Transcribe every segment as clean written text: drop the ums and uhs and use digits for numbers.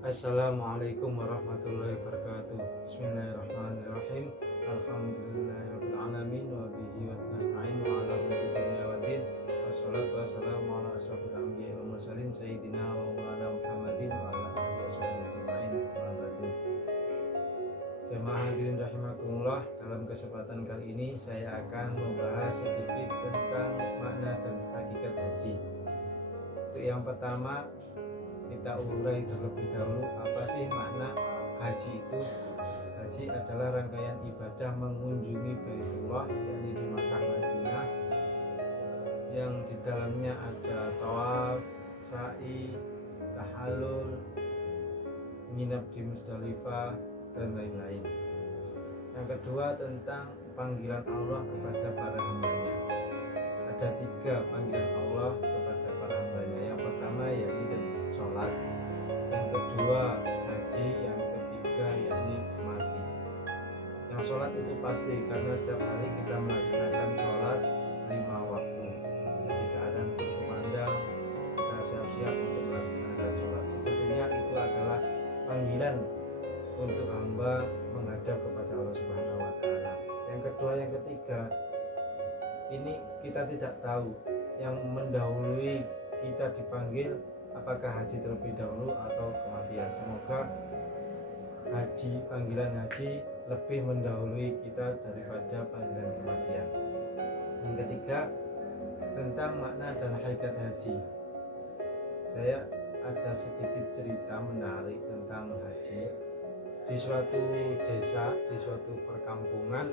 Assalamualaikum warahmatullahi wabarakatuh. Bismillahirrahmanirrahim. Alhamdulillahirabbil alamin wa bihi wa nasta'in wa ala umuri dunya waddin. Wassalatu wassalamu ala asyrofil anbiya'i wal mursalin sayyidina wa maulana Muhammadin wa ala alihi washabbihi ajmain. Amma ba'du. Jemaah hadirin rahimakumullah, dalam kesempatan kali ini saya akan membahas sedikit tentang makna dan hakikat haji. Untuk yang pertama, kita urai terlebih dahulu apa sih makna haji itu. Haji adalah rangkaian ibadah mengunjungi Baitullah, yakni di Makkah Madinah, yang di dalamnya ada tawaf, sa'i, tahallul, menginap di Musdalifah, dan lain-lain. Yang kedua, tentang panggilan Allah kepada para hambanya. Ada 3 panggilan Allah kepada para hambanya. Yang pertama yakni sholat, yang kedua haji, yang ketiga yakni mati. Yang sholat itu pasti, karena setiap hari kita melaksanakan sholat 5 waktu. Ketika adzan berkumandang, kita siap-siap untuk melaksanakan sholat. Sejatinya itu adalah panggilan untuk hamba menghadap kepada Allah Subhanahu wa Ta'ala. Yang kedua, yang ketiga, ini kita tidak tahu yang mendahului kita dipanggil, apakah haji terlebih dahulu atau kematian. Semoga haji, panggilan haji lebih mendahului kita daripada panggilan kematian. Yang ketiga, tentang makna dan hakikat haji. Saya ada sedikit cerita menarik tentang haji. Di suatu desa, di suatu perkampungan,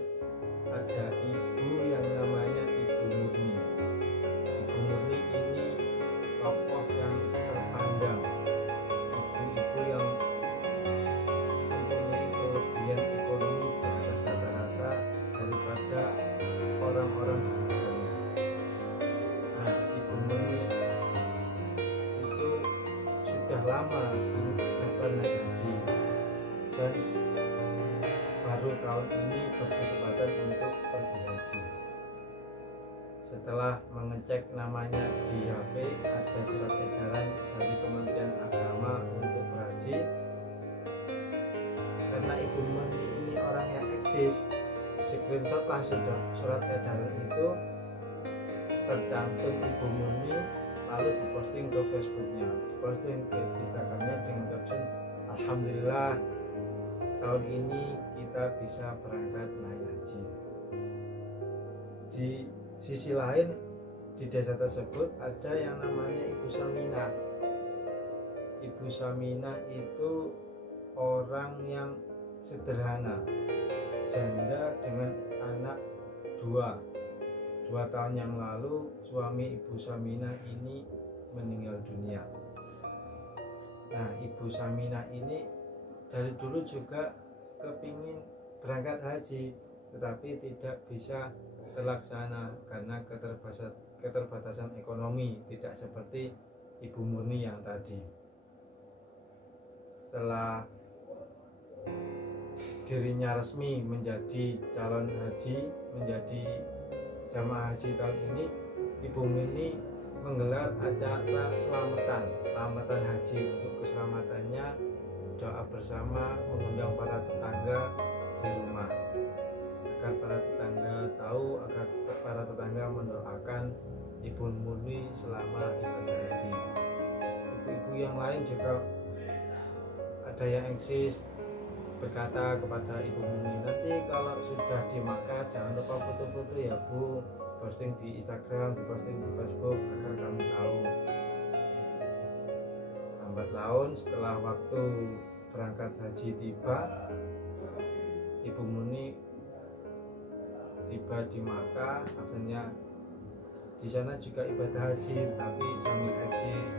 ada ibu yang namanya Ibu Murni. Ibu Murni ini tokoh yang terpandang, ibu-ibu yang mempunyai kelebihan ekonomi di atas rata-rata daripada orang-orang di sekitarnya. Nah, Ibu Murni itu sudah lama daftar naik haji, dan baru tahun ini berkesempatan untuk pergi haji. Setelah mengecek namanya di HP, ada surat edaran dari Kementerian Agama untuk berhaji. Karena Ibu Murni ini orang yang eksis, screenshot lah surat edaran itu, tercantum Ibu Murni, lalu diposting ke Facebooknya, diposting ke Instagramnya dengan caption, "Alhamdulillah, tahun ini kita bisa berangkat naik haji." Di sisi lain, di desa tersebut ada yang namanya Ibu Saminah. Ibu Saminah itu orang yang sederhana, janda dengan anak 2 tahun yang lalu suami Ibu Saminah ini meninggal dunia. Nah, Ibu Saminah ini dari dulu juga kepingin berangkat haji, tetapi tidak bisa terlaksana karena keterbatasan ekonomi, tidak seperti Ibu Murni yang tadi. Setelah dirinya resmi menjadi calon haji, menjadi jamaah haji tahun ini, Ibu Murni menggelar acara selamatan haji. Untuk keselamatannya, doa bersama, mengundang para tetangga di rumah agar para tetangga tahu, agar para tetangga mendoakan Ibu Murni selama ibadah haji. Ibu-ibu yang lain juga ada yang eksis, berkata kepada Ibu Murni, "Nanti kalau sudah di Makkah jangan lupa foto-foto ya Bu, posting di Instagram, diposting di Facebook agar kami tahu." Lambat laun, setelah waktu berangkat haji tiba, Ibu Murni tiba di Makkah. Akhirnya di sana juga ibadah haji, tapi sambil eksis,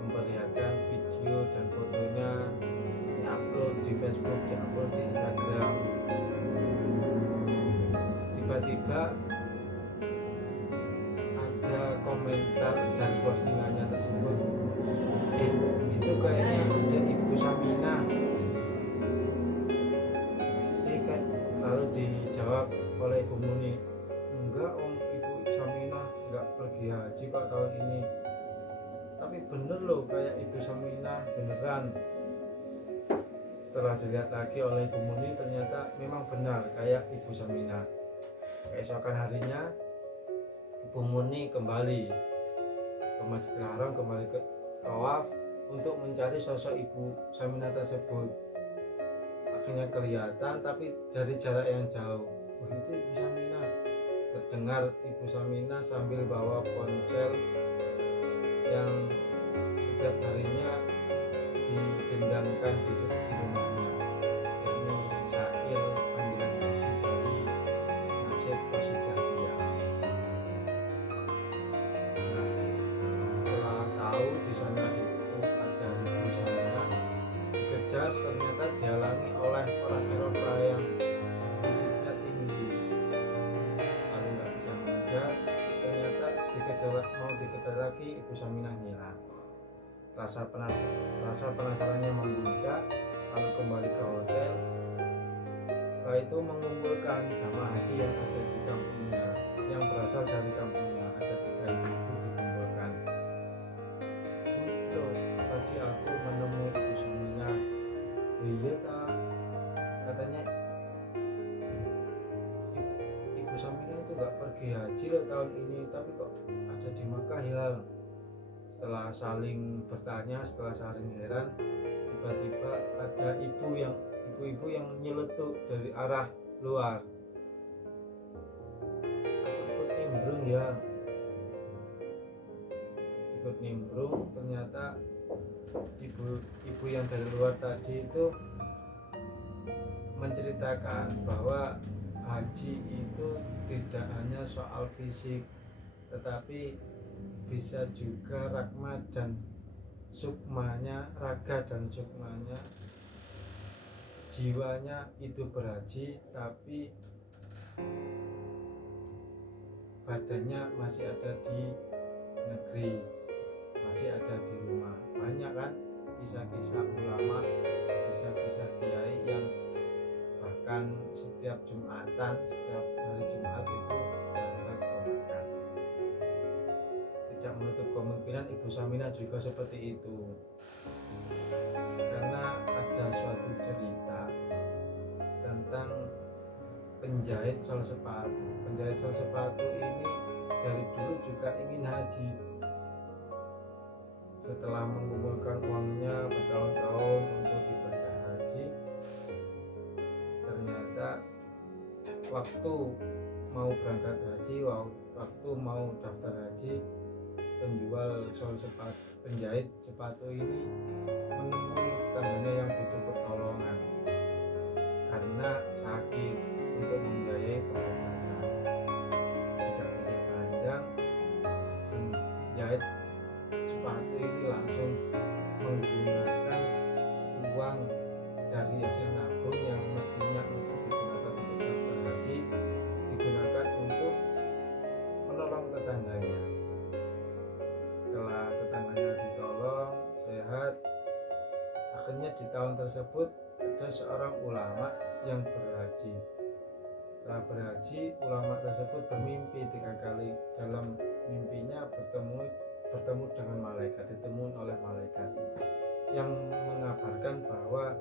memperlihatkan video dan fotonya, diupload di Facebook, diupload di Instagram. Tiba-tiba ada komentar dari postingannya tersebut, itu kayaknya ada Ibu Saminah. Kan lalu dijawab oleh Ibu Murni, "Enggak Om, Ibu Saminah enggak pergi haji kok tahun ini." Tapi bener loh, kayak Ibu Saminah beneran. Setelah dilihat lagi oleh Ibu Muni, ternyata memang benar kayak Ibu Saminah. Keesokan harinya Ibu Muni kembali ke Masjidil Haram, kembali ke tawaf untuk mencari sosok Ibu Saminah tersebut. Akhirnya kelihatan, tapi dari jarak yang jauh. Oh, itu Ibu Saminah. Terdengar Ibu Saminah sambil bawa ponsel yang setiap harinya dijendangkan di rumahnya, yakni syair panggilan haji dari Nasyid Qasidahiyah. Nah, setelah tahu di sana itu ada Ibu Saminah, dikejar, ternyata dihalangi oleh orang Eropa yang fisiknya tinggi, lalu nggak bisa mengejar. Ternyata mau dikejar lagi, Ibu Saminah hilang. Rasa penasarannya memuncak, lalu kembali ke hotel. Setelah itu mengumpulkan jamaah haji yang ada di kampungnya, yang berasal dari kampungnya. Ada 3 ibu dikumpulkan. Loh, tadi aku menemui Ibu Saminah. Iya tak, katanya Ibu Saminah itu gak pergi haji loh tahun ini, tapi kok ada di Makkah ya. Setelah saling bertanya, setelah saling heran, tiba-tiba ada ibu-ibu yang nyeletuk dari arah luar. Aku ikut nimbrung ya. Ikut nimbrung, ternyata ibu yang dari luar tadi itu menceritakan bahwa haji itu tidak hanya soal fisik, tetapi bisa juga rahmat dan sukmanya, raga dan sukmanya, jiwanya itu berhaji tapi badannya masih ada di negeri, masih ada di rumah. Banyak kan kisah-kisah ulama, kisah-kisah kiai yang bahkan setiap Jumatan, setiap hari Jumat itu berangkat ke Makkah. Tidak menutup kemungkinan Ibu Saminah juga seperti itu, karena ada suatu cerita tentang penjahit sol sepatu. Penjahit sol sepatu ini dari dulu juga ingin haji. Setelah mengumpulkan uangnya bertahun-tahun untuk ibadah haji, ternyata waktu mau berangkat haji, waktu mau daftar haji, penjahit sepatu ini menemui tetangganya yang butuh pertolongan karena sakit, untuk membiayai pengobatan. Tidak pikir panjang, penjahit sepatu ini langsung menggunakan uang dari hasil nabung yang mestinya untuk digunakan untuk daftar haji, digunakan untuk menolong tetangganya. Setelah tetangganya ditolong sehat, akhirnya di tahun tersebut ada seorang ulama yang berhaji. Setelah berhaji, ulama tersebut bermimpi 3 kali. Dalam mimpinya bertemu dengan malaikat, ditemui oleh malaikat yang mengabarkan bahwa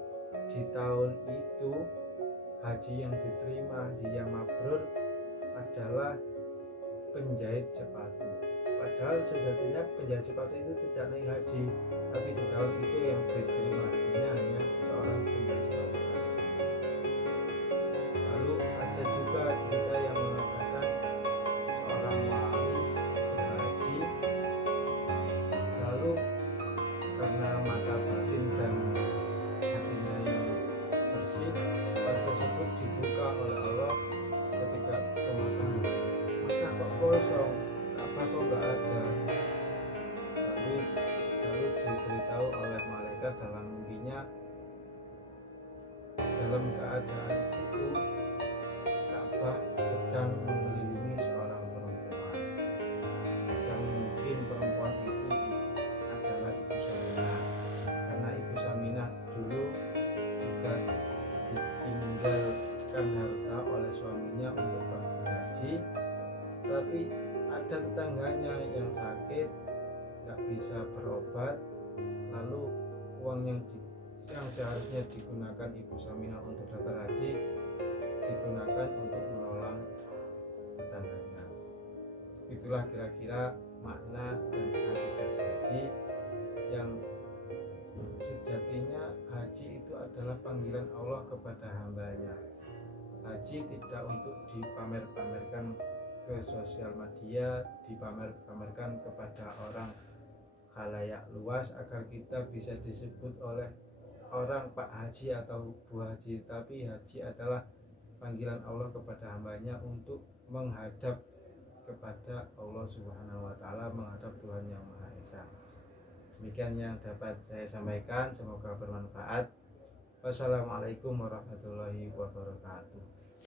di tahun itu haji yang diterima, haji yang mabrur adalah penjahit sepatu. Padahal sejatinya penjahit sepatu itu tidak naik haji, tapi di tahun itu yang diterima hajinya hanya seorang penjahit sepatu haji. Lalu ada juga cerita yang mengatakan seorang wali berhaji, lalu karena mata batin dan hatinya yang bersih, orang tersebut dibuka oleh Allah ketika ke Makkah. Makkah kok kosong, Ka'bah kok nggak ada. Lalu diberitahu oleh malaikat dalam mimpinya, dalam keadaan itu Ka'bah sedang mengelilingi seorang perempuan, yang mungkin perempuan itu adalah Ibu Saminah, karena Ibu Saminah dulu juga ditinggalkan harta oleh suaminya untuk pergi haji, tapi ada tetangganya yang sakit, nggak bisa berobat, lalu uang yang yang seharusnya digunakan Ibu Saminah untuk daftar haji digunakan untuk menolong tetangganya. Itulah kira-kira makna dan hakikat haji, yang sejatinya haji itu adalah panggilan Allah kepada hambanya. Haji tidak untuk dipamer-pamerkan ke sosial media, dipamer-pamerkan kepada orang khalayak luas agar kita bisa disebut oleh orang Pak Haji atau Bu Haji. Tapi haji adalah panggilan Allah kepada hambanya untuk menghadap kepada Allah Subhanahu wa Ta'ala, menghadap Tuhan Yang Maha Esa. Demikian yang dapat saya sampaikan, semoga bermanfaat. Wassalamualaikum warahmatullahi wabarakatuh.